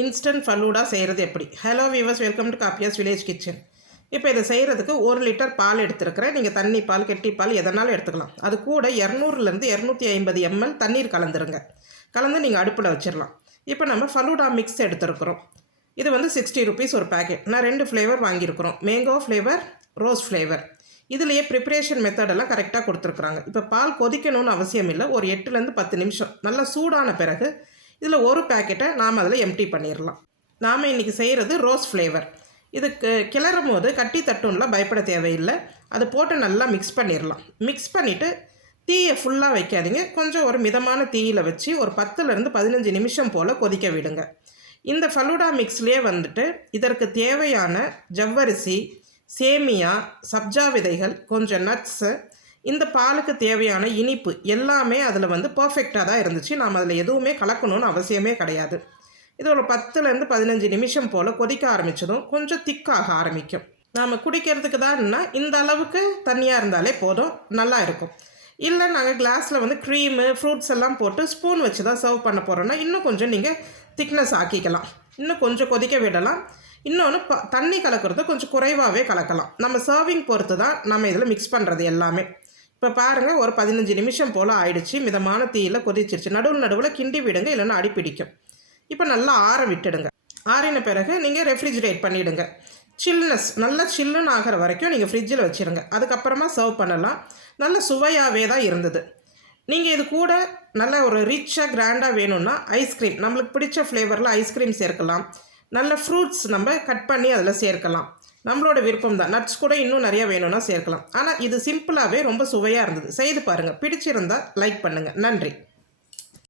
Instant falooda செய்கிறது எப்படி? Hello viewers welcome to Kappiyas village kitchen இப்போ இதை செய்கிறதுக்கு ஒரு லிட்டர் பால் எடுத்துருக்கிறேன். நீங்கள் தண்ணி பால் கெட்டி பால் எதனாலும் எடுத்துக்கலாம். அது கூட இரநூறுலேருந்து இரநூத்தி ஐம்பது எம்எல் தண்ணீர் கலந்துருங்க. கலந்து நீங்கள் அடுப்பில் வச்சிடலாம் இப்போ நம்ம ஃபலூடா மிக்ஸ் எடுத்துருக்குறோம். இது வந்து சிக்ஸ்டி ருபீஸ் ஒரு பேக்கெட் நான் ரெண்டு ஃப்ளேவர் வாங்கியிருக்கிறோம். மேங்கோ ஃப்ளேவர் ரோஸ் ஃப்ளேவர் இதுலேயே ப்ரிப்பரேஷன் மெத்தடெல்லாம் கரெக்டாக கொடுத்துருக்குறாங்க. இப்போ பால் கொதிக்கணும்னு அவசியம் இல்லை ஒரு எட்டுலேருந்து பத்து நிமிஷம். நல்லா சூடான பிறகு இதில் ஒரு பேக்கெட்டை நாம் அதில் எம்டி பண்ணிடலாம். நாம் இன்றைக்கி செய்கிறது ரோஸ் ஃப்ளேவர் இதுக்கு கிளறும் போது கட்டி தட்டும்லாம் பயப்பட தேவையில்லை. அது போட்டு நல்லா மிக்ஸ் பண்ணிடலாம். மிக்ஸ் பண்ணிவிட்டு தீயை ஃபுல்லாக வைக்காதீங்க. கொஞ்சம் ஒரு மிதமான தீயில் வச்சு ஒரு பத்துலேருந்து பதினஞ்சு நிமிஷம் போல் கொதிக்க விடுங்க. இந்த ஃபலூடா மிக்ஸ்லேயே வந்துட்டு இதற்கு தேவையான ஜவ்வரிசி சேமியா சப்ஜா விதைகள் கொஞ்சம் நட்ஸு இந்த பாலுக்கு தேவையான இனிப்பு எல்லாமே அதில் வந்து பர்ஃபெக்டாக தான் இருந்துச்சு. நாம் அதில் எதுவுமே கலக்கணும்னு அவசியமே கிடையாது. இது ஒரு பத்துலேருந்து பதினஞ்சு நிமிஷம் போல் கொதிக்க ஆரம்பித்ததும் கொஞ்சம் திக்காக ஆரம்பிக்கும். நாம் குடிக்கிறதுக்கு தான்னா இந்த அளவுக்கு தண்ணியாக இருந்தாலே போதும். நல்லா இருக்கும். இல்லை நாங்கள் கிளாஸில் வந்து க்ரீமு ஃப்ரூட்ஸ் எல்லாம் போட்டு ஸ்பூன் வச்சு தான் சர்வ் பண்ண போகிறோன்னா இன்னும் கொஞ்சம் நீங்கள் திக்னஸ் ஆக்கிக்கலாம். இன்னும் கொஞ்சம் கொதிக்க விடலாம். இன்னொன்று ப தண்ணி கலக்கிறது கொஞ்சம் குறைவாகவே கலக்கலாம். நம்ம சர்விங் பொறுத்து தான் நம்ம இதில் மிக்ஸ் பண்ணுறது எல்லாமே. இப்போ பாருங்கள் ஒரு பதினஞ்சு நிமிஷம் போல் ஆயிடுச்சு. மிதமான தீயில் கொதிச்சிருச்சு. நடுவில் நடுவில் கிண்டி விடுங்க இல்லைன்னா அடி பிடிக்கும். இப்போ நல்லா ஆற விட்டுடுங்க. ஆறின பிறகு நீங்கள் ரெஃப்ரிஜிரேட் பண்ணிவிடுங்க சில்னஸ் நல்லா சில்லுன்னு ஆகிற வரைக்கும் நீங்கள் ஃப்ரிட்ஜில் வச்சுருங்க. அதுக்கப்புறமா சர்வ் பண்ணலாம். நல்ல சுவையாகவே தான் இருந்தது. நீங்கள் இது கூட நல்ல ஒரு ரிச்சாக கிராண்டாக வேணும்னா ஐஸ்கிரீம் நம்மளுக்கு பிடிச்ச ஃப்ளேவரில் ஐஸ்கிரீம் சேர்க்கலாம். நல்ல ஃப்ரூட்ஸ் நம்ம கட் பண்ணி அதில் சேர்க்கலாம். நம்மளோட விருப்பம் தான் நட்ஸ் கூட இன்னும் நிறைய வேணும்னா சேர்க்கலாம். ஆனால் இது சிம்பிளாகவே ரொம்ப சுவையாக இருந்தது. செய்து பாருங்கள் பிடிச்சிருந்தா லைக் பண்ணுங்கள் நன்றி.